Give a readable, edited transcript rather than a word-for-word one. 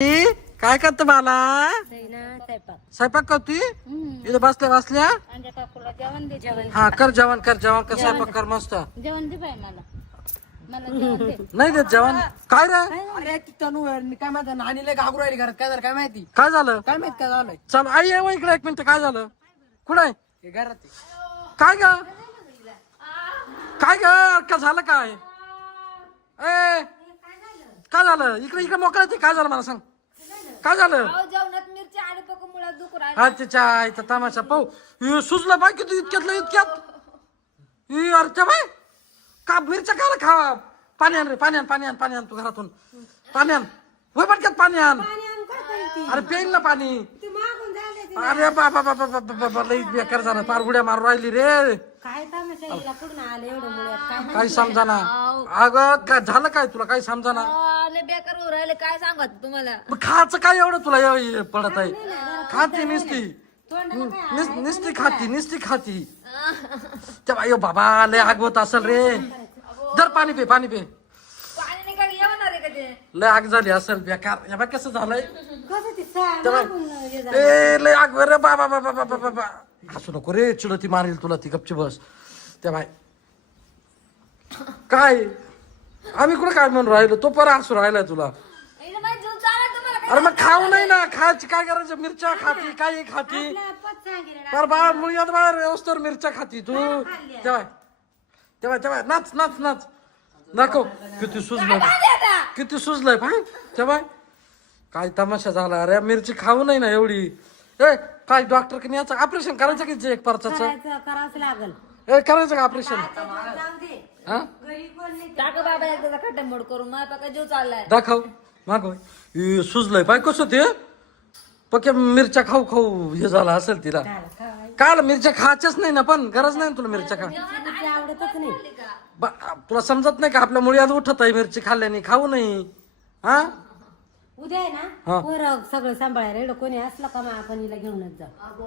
काय करत मला स्वयंपाक करती इथे बसल्या बसल्या हा कर जेवण कर स्वयंपाक कर मस्त जेवण दे बाई मला नाही देत जेवण काय रे अरे तनू काय माहिती नानीला घाबरू राहिली घरात काय झालं काय माहिती काय झालं काय माहित काय झालंय चल आई ये इकडे एक मिनिट काय झालं कुठे आहे? हे घरात आहे. काय ग काय ग का झालं काय ए काय झालं इकडे इकडे मोकळं ते काय झालं मला सांग काय झालं जेवणात मिरची आणि पक मुळात दुखू राहिलं हा तिच्या इथं तमाशा पाहू सुजलं बाय किती इतक्यात अरे बाय का मिरच्या काय खावा पाणी आण रे पाणी आण तू घरातून पाणी आण वय पटक्यात पाणी आण अरे पेन ना पाणी अरे बाबा बाबा बाबा लई बेकार झालं पार उड्या मारू राहिली रे काय तमाशा हिला कुठून आलं एवढं मुळात काय काही समजाना अगं काय झालं काय तुला काही समजाना लय बेकार होऊ राहिले काय सांगत तुम्हाला मग खायचं काय एवढं तुला पडत आहे खाती नुसती नुसती खाती तेव्हा यो बाबा लय आगवत असेल रे जर पाणी पे पाणी निघाल येणार आहे का ते लय आग झाली असेल बेकार या कसं झालंय कसं ते सांग तेव्हा ए लय आग रे बाबा बाबा बाबा बाबा हसू नको रे चिडती मारेल तुला ती गपची बस तेव्हा काय आम्ही कुठं काय म्हणून राहिलो तो पर हसू राहिलाय तुला अरे मग खाऊ नाही ना खायची काय करायचं मिरच्या खाती काही खाती पर बाळ मुळ्यात बाहेर व्यवस्थेवर मिरच्या खाती तू तेव्हा तेव्हा तेव्हा नाच नाच नाच नको किती सुजलंय पाय तेव्हा काय तमाशा झाला अरे मिरची खाऊ नाही ना एवढी ए काय डॉक्टर कडे याचं ऑपरेशन करायचं की एक परचाचं करावंच लागल ए करायचं का ऑपरेशन हा टाक बाबा एकदा खड्डा मोड करून माझा पका जीव चाललाय दाखव मागव सुजलंय पाय कसं ते पक्या मिरच्या खाऊ खाऊ हे झालं असेल तिला काल मिरच्या खायच्याच नाही ना पण गरज नाही ना तुला मिरच्या खा आवडतच नाही तुला समजत नाही का आपल्या मुळ्यात उठत आहे मिरची खाल्ल्याने खाऊ नाही हा उद्या आहे ना पोरं सगळं सांभाळायला एवढं कोणी असलं का मग आपण हिला घेऊनच जाऊ